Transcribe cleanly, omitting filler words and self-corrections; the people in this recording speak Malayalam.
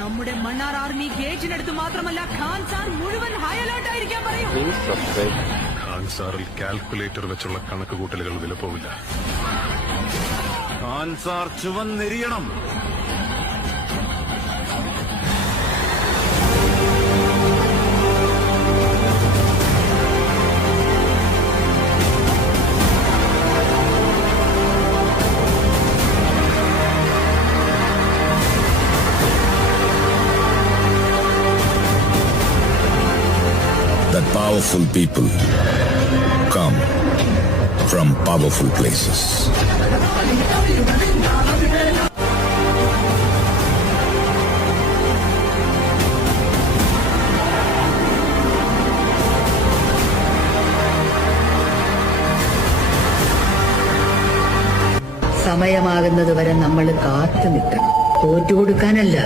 നമ്മുടെ മണ്ണാർ ആർമി ഗേറ്റിനടുത്ത് മാത്രമല്ല ഖാൻ സാർ മുഴുവൻ ഹൈ അലേർട്ട് ആയിരിക്കാൻ പറയും. ഖാൻ സാറിൽ കാൽക്കുലേറ്റർ വെച്ചുള്ള കണക്കുകൂട്ടലുകൾ വിലപ്പോവില്ല. ഖാൻ സാർ ചുവന്നെരിയണം. That powerful people come from powerful places. സമയമാകുന്നത് വരെ നമ്മൾ കാത്തു നിൽക്കണം. തോറ്റുകൊടുക്കാനല്ല.